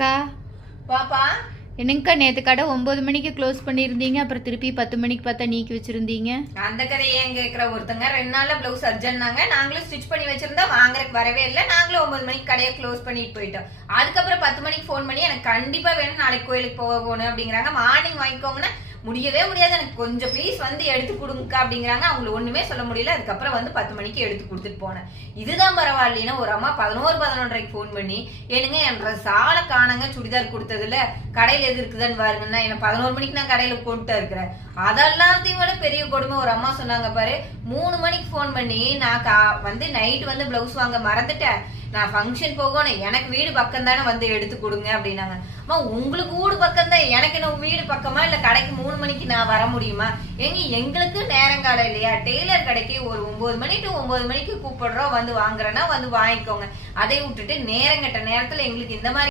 அக்கா பாப்பா என்னங்கக்கா நேற்று கடை 9 மணிக்கு க்ளோஸ் பண்ணியிருந்தீங்க, அப்புறம் திருப்பி 10 மணிக்கு பார்த்தா நீக்கி வச்சிருந்தீங்க. அந்த கதையை ஏன் கேட்குற? ஒருத்தங்க 2 நாள்ல பிளவுஸ் அர்ஜென்ட்னாங்க, நாங்களும் ஸ்டிச் பண்ணி வச்சிருந்தா வாங்குறதுக்கு வரவே இல்லை. நாங்களும் 9 மணிக்கு கடையை க்ளோஸ் பண்ணிட்டு போயிட்டோம். அதுக்கப்புறம் 10 மணிக்கு ஃபோன் பண்ணி எனக்கு கண்டிப்பா வேணும், நாளைக்கு கோயிலுக்கு போகணும் அப்படிங்கிறாங்க. மார்னிங் வாங்கிக்கோங்கன்னா முடியவே முடியாது, எனக்கு கொஞ்சம் ப்ளீஸ் வந்து எடுத்து கொடுங்க அப்படிங்கிறாங்க. அவங்களுக்கு ஒண்ணுமே சொல்ல முடியல. அதுக்கப்புறம் வந்து 10 மணிக்கு எடுத்து கொடுத்துட்டு போனேன். இதுதான் பரவாயில்லைன்னா ஒரு அம்மா 11-11:30க்கு ஃபோன் பண்ணி எனக்கு என்ற சால காணங்க, சுடிதார் கொடுத்ததுல கடையில எது இருக்குதுன்னு பாருங்கன்னா, என்ன 11 மணிக்கு நான் கடையில போட்டு இருக்கிறேன். அதெல்லாத்தையும் விட பெரிய கொடுமை ஒரு அம்மா சொன்னாங்க பாரு. 3 மணிக்கு ஃபோன் பண்ணி நான் வந்து நைட் வந்து பிளவுஸ் வாங்க மறந்துட்டேன், நான் ஃபங்க்ஷன் போகணும், எனக்கு வீடு பக்கம் தானே வந்து எடுத்து கொடுங்க அப்படின்னாங்க. அம்மா உங்களுக்கு வீடு பக்கம் தான், எனக்கு என்ன வீடு பக்கமா இல்ல கடைக்கு 3 மணிக்கு நான் வர முடியுமா? எங்களுக்கு நேரம் கடை இல்லையா? டெய்லர் கடைக்கு ஒரு 9 மணி டு 9 மணிக்கு கூப்பிடுறோம், வந்து வாங்குறேன்னா வந்து வாங்கிக்கோங்க. அதை விட்டுட்டு நேரங்கட்ட நேரத்துல எங்களுக்கு இந்த மாதிரி